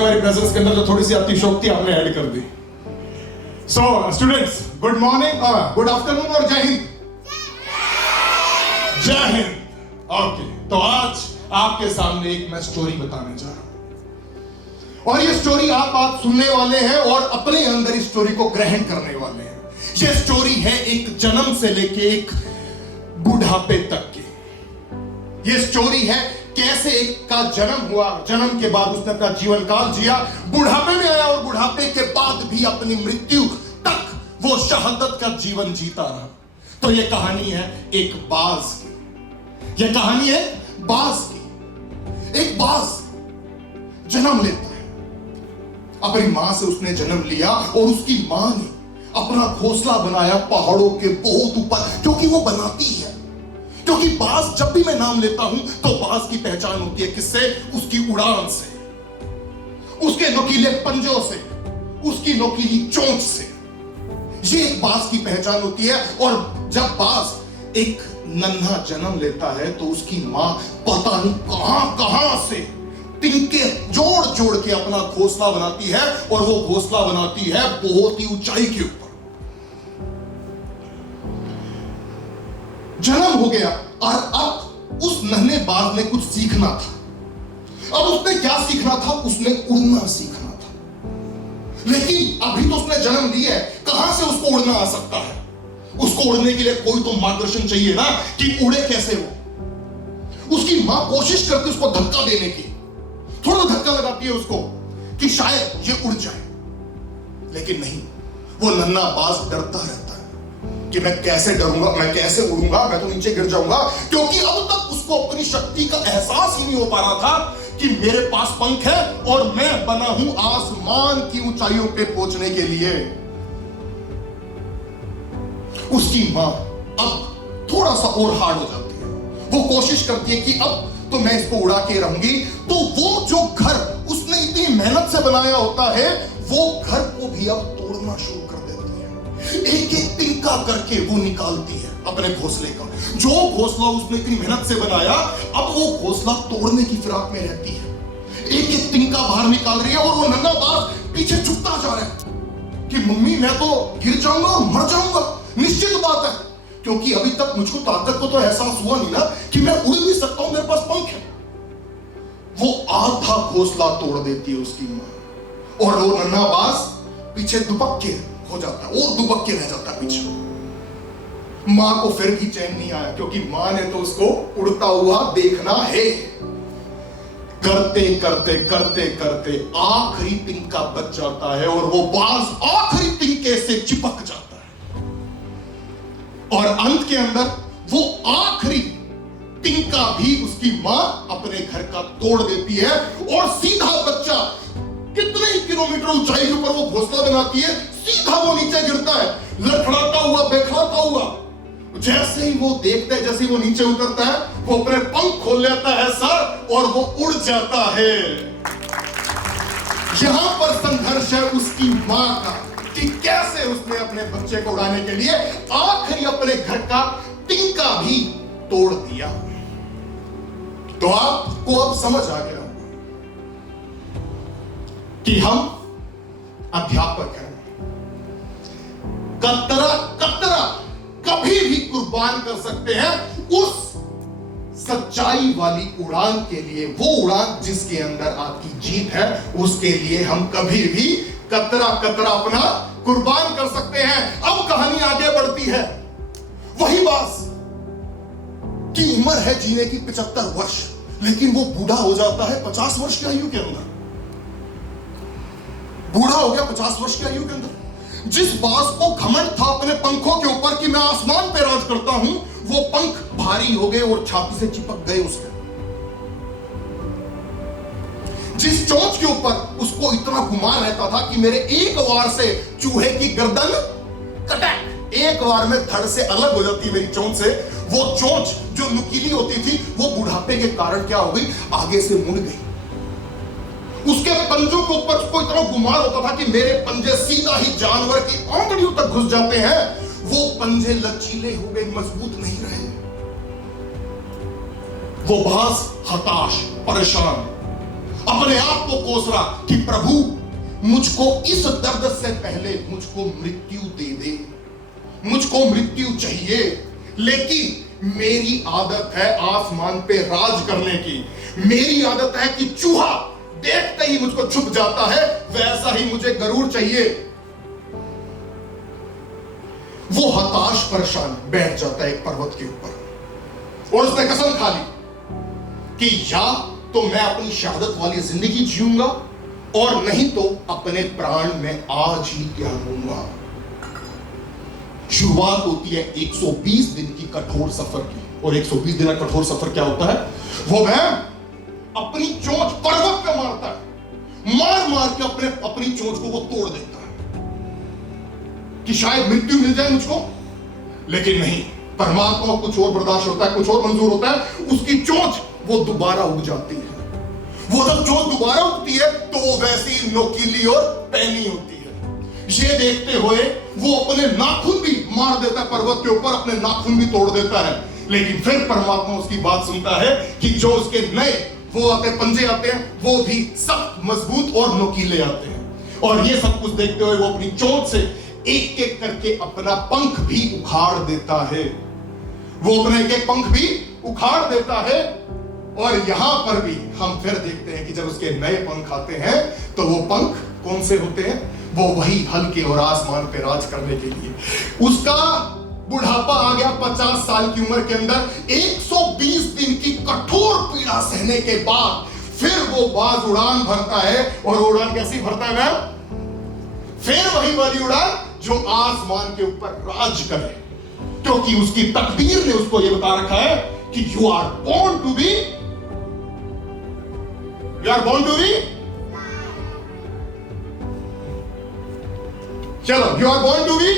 हमारी प्रेजेंस के अंदर जो थोड़ी सी अतिशयोक्ति आपने ऐड कर दी। सो स्टूडेंट्स, गुड मॉर्निंग और गुड आफ्टरनून और जय हिंद। जय हिंद। ओके, तो आज आपके सामने एक मैं स्टोरी बताने जा रहा हूं और ये स्टोरी आप सुनने वाले हैं और अपने अंदर इस स्टोरी को ग्रहण करने वाले हैं। ये स्टोरी है एक जन्म से लेके एक बुढ़ापे तक की। ये स्टोरी है कैसे एक का जन्म हुआ, जन्म के बाद उसने अपना जीवन काल जिया, बुढ़ापे में आया और बुढ़ापे के बाद भी अपनी मृत्यु तक वो शहादत का जीवन जीता रहा। तो ये कहानी है एक बाज की। ये कहानी है बाज की। एक बाज जन्म लेता है, अपनी मां से उसने जन्म लिया और उसकी मां ने अपना घोंसला बनाया पहाड़ों के बहुत ऊपर, क्योंकि वो बनाती है। क्योंकि बाज, जब भी मैं नाम लेता हूं तो बाज की पहचान होती है किससे? उसकी उड़ान से, उसके नुकीले पंजों से, उसकी नुकीली चोंच से। ये एक बाज की पहचान होती है। और जब बाज एक नन्हा जन्म लेता है तो उसकी मां पता नहीं कहां से तिनके जोड़ जोड़ के अपना घोंसला बनाती है और वो घोंसला बनाती है बहुत ही ऊंचाई के ऊपर। जन्म हो गया और अब उस नन्हे बाज ने कुछ सीखना था। अब उसने क्या सीखना था? उसने उड़ना सीखना था। लेकिन अभी तो उसने जन्म लिया है, कहां से उसको उड़ना आ सकता है? उसको उड़ने के लिए कोई तो मार्गदर्शन चाहिए ना, कि उड़े कैसे वो। उसकी मां कोशिश करती उसको धक्का देने की, थोड़ा धक्का लगाती है उसको कि शायद ये उड़ जाए, लेकिन नहीं, वो नन्हा बाज डरता रहता है कि मैं कैसे डरूंगा, मैं कैसे उड़ूंगा, मैं तो नीचे गिर जाऊंगा। क्योंकि अब तक उसको अपनी शक्ति का एहसास ही नहीं हो पा रहा था कि मेरे पास पंख है और मैं बना हूं आसमान की ऊंचाइयों पे पहुंचने के लिए। उसकी मां अब थोड़ा सा और हार्ड हो जाती है। वो कोशिश करती है कि अब तो मैं इसको उड़ा के रहूंगी। तो वो जो घर उसने इतनी मेहनत से बनाया होता है, वो घर को भी अब तोड़ना शुरू कर देती है। एक एक तिनका करके वो निकालती है अपने घोंसले का। जो घोंसला उसने इतनी मेहनत से बनाया, अब वो घोंसला तोड़ने की फिराक में रहती है। एक एक तिनका बाहर निकाल रही है और वो नन्हा बाज पीछे झुकता जा रहा है कि मम्मी मैं तो गिर जाऊंगा और मर जाऊंगा। निश्चित बात है, क्योंकि अभी तक मुझको ताकत को तो एहसास हुआ नहीं ना कि मैं उड़ भी सकता हूं, मेरे पास पंख है। वो आधा घोंसला तोड़ देती है उसकी मां और वो नन्हा बाज पीछे दुबक्के हो जाता है और दुबक्के रह जाता है पीछे। मां को फिर भी चैन नहीं आया, क्योंकि मां ने तो उसको उड़ता हुआ देखना है। करते करते करते करते आखिरी तिनका बच जाता है और वो बाज आखिरी तिनके से चिपक जाता है और अंत के अंदर वो आखिरी तिनका भी उसकी मां अपने घर का तोड़ देती है और सीधा बच्चा कितने ही किलोमीटर ऊंचाई के ऊपर वो घोंसला बनाती है, सीधा वो नीचे गिरता है, लड़खड़ाता हुआ, बेखड़ाता हुआ। जैसे ही वो देखता है, जैसे ही वो नीचे उतरता है, वो अपने पंख खोल लेता है सर और वो उड़ जाता है। यहां पर संघर्ष है उसकी मां का कि कैसे उसने अपने बच्चे को उड़ाने के लिए आखिरी अपने घर का तिनका भी तोड़ दिया। तो आपको अब समझ आ गया कि हम अध्यापक हैं। कतरा कतरा कभी भी कुर्बान कर सकते हैं उस सच्चाई वाली उड़ान के लिए। वो उड़ान जिसके अंदर आपकी जीत है, उसके लिए हम कभी भी कतरा कतरा अपना कुर्बान कर सकते हैं। अब कहानी आगे बढ़ती है। वही बात की उम्र है जीने की 75 वर्ष, लेकिन वो बूढ़ा हो जाता है 50 वर्ष की आयु के अंदर। बूढ़ा हो गया 50 वर्ष की आयु के अंदर। जिस बाज को घमंड था अपने पंखों के ऊपर कि मैं आसमान पे राज करता हूं, वो पंख भारी हो गए और छाती से चिपक गए उसके। जिस चोंच के ऊपर उसको इतना गुमान रहता था कि मेरे एक वार से चूहे की गर्दन कटक, एक वार में धड़ से अलग हो जाती है मेरी चोंच से, वो चोंच जो नुकीली होती थी वो बुढ़ापे के कारण क्या हो गई, आगे से मुड़ गई। उसके पंजों के ऊपर उसको इतना गुमान होता था कि मेरे पंजे सीधा ही जानवर की आंगुलियों तक घुस जाते हैं। वो पंजे लचीले हो गए, मजबूत नहीं रहे। वो बाज हताश, परेशान, अपने आप को कोस रहा कि प्रभु मुझको इस दर्द से पहले मुझको मृत्यु दे दे, मुझको मृत्यु चाहिए, लेकिन मेरी आदत है आसमान पे राज करने की, मेरी आदत है कि चूहा देखते ही मुझको छुप जाता है, वैसा ही मुझे गरुड़ चाहिए। वो हताश परेशान बैठ जाता है एक पर्वत के ऊपर और उसने कसम खा ली कि या तो मैं अपनी शहादत वाली जिंदगी जीऊंगा और नहीं तो अपने प्राण में आज ही त्यागूंगा। शुरुआत होती है 120 दिन की कठोर सफर की, और 120 दिन का कठोर सफर क्या होता है? वो मैं अपनी चोंच पर्वत पे मारता है, मार मार के अपनी चोंच को वो तोड़ देता है कि शायद मृत्यु मिल जाए मुझको, लेकिन नहीं, परमात्मा को कुछ और बर्दाश्त होता है, कुछ और मंजूर होता है। उसकी चोंच वो दोबारा उग जाती है। वो जब चोंच दोबारा उगती है तो वो वैसी नोकीली और पैनी होती है। ये देखते हुए वो अपने नाखून भी मार देता है पर्वत के ऊपर, अपने नाखून भी तोड़ देता है। लेकिन फिर परमात्मा उसकी बात सुनता है कि जो उसके नए वो आते पंजे आते हैं, वो भी सख्त मजबूत और नोकीले आते हैं। और ये सब कुछ देखते हुए वो अपनी चोंच से एक एक करके अपना पंख भी उखाड़ देता है। वो अपने एक एक पंख भी उखाड़ देता है। और यहां पर भी हम फिर देखते हैं कि जब उसके नए पंख आते हैं तो वो पंख कौन से होते हैं? वो वही हल्के और आसमान पे राज करने के लिए। उसका बुढ़ापा आ गया 50 साल की उम्र के अंदर। 120 दिन की कठोर पीड़ा सहने के बाद फिर वो बाज उड़ान भरता है। और उड़ान कैसी भरता है मैम? फिर वही वाली उड़ान जो आसमान के ऊपर राज करे, क्योंकि उसकी तकदीर ने उसको यह बता रखा है कि you are born to be, you are born to be, चलो, you are born to be,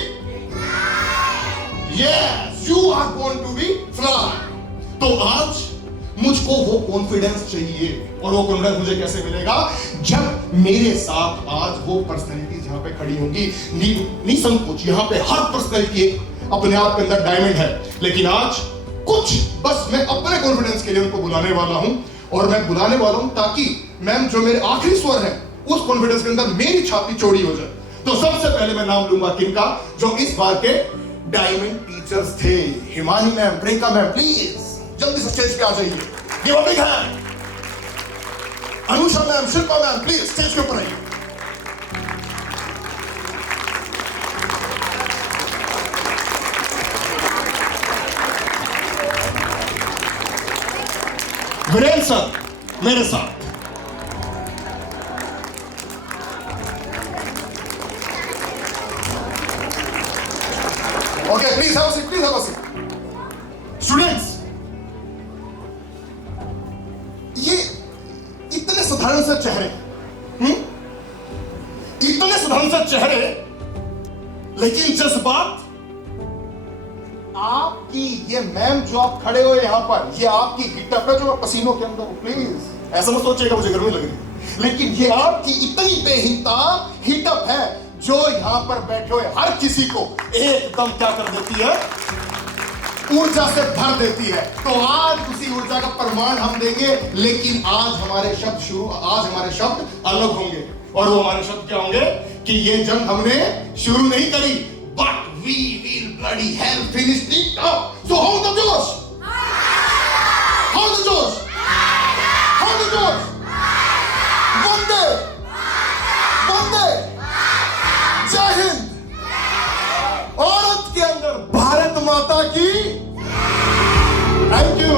yes, you are born to be fly. तो आज मुझको वो कॉन्फिडेंस चाहिए, और वो कॉन्फिडेंस मुझे कैसे मिलेगा? जब मेरे साथ आज वो पर्सनैलिटीज यहां पे खड़ी होंगी। निसंकोच, यहां पे हर पर्सनैलिटी अपने आप के अंदर डायमंड है, लेकिन आज कुछ बस मैं अपने कॉन्फिडेंस के लिए उनको बुलाने वाला हूं। और मैं बुलाने वाला हूं ताकि मैम जो मेरे आखिरी स्वर है उस कॉन्फिडेंस के अंदर मेरी छाती चौड़ी हो जाए। तो सबसे पहले मैं नाम लूंगा किनका, जो इस बार के डायमंड टीचर्स थे। Himani ma'am, Priyanka ma'am, please जल्दी से स्टेज पे आ जाइए। Give a big hand. Anusha ma'am, Shilpa ma'am, please stage के ऊपर आइए। वीरेंद्र सर मेरे साथ। Okay, please have a seat, please have a seat. Students, ये इतने साधारण से चेहरे, इतने साधारण से चेहरे, लेकिन जज्बात आपकी, ये मैम जो आप खड़े हो यहां पर, ये आपकी हीटअप है जो पसीनों के अंदर। प्लीज ऐसा मत सोचिएगा मुझे गर्मी लग रही है, लेकिन ये आपकी इतनी बेहिसाब हीटअप है जो यहां पर बैठे हुए हर किसी को एकदम क्या कर देती है? ऊर्जा से भर देती है। तो आज उसी ऊर्जा का प्रमाण हम देंगे, लेकिन आज हमारे शब्द अलग होंगे। और वो हमारे शब्द क्या होंगे? कि ये जंग हमने शुरू नहीं करी, but we will bloody hell finish it up. So hold the Josh. Hold the Josh. Hold the Josh. Vande. Vande. जय हिंद। औरत के अंदर भारत माता की। Thank you.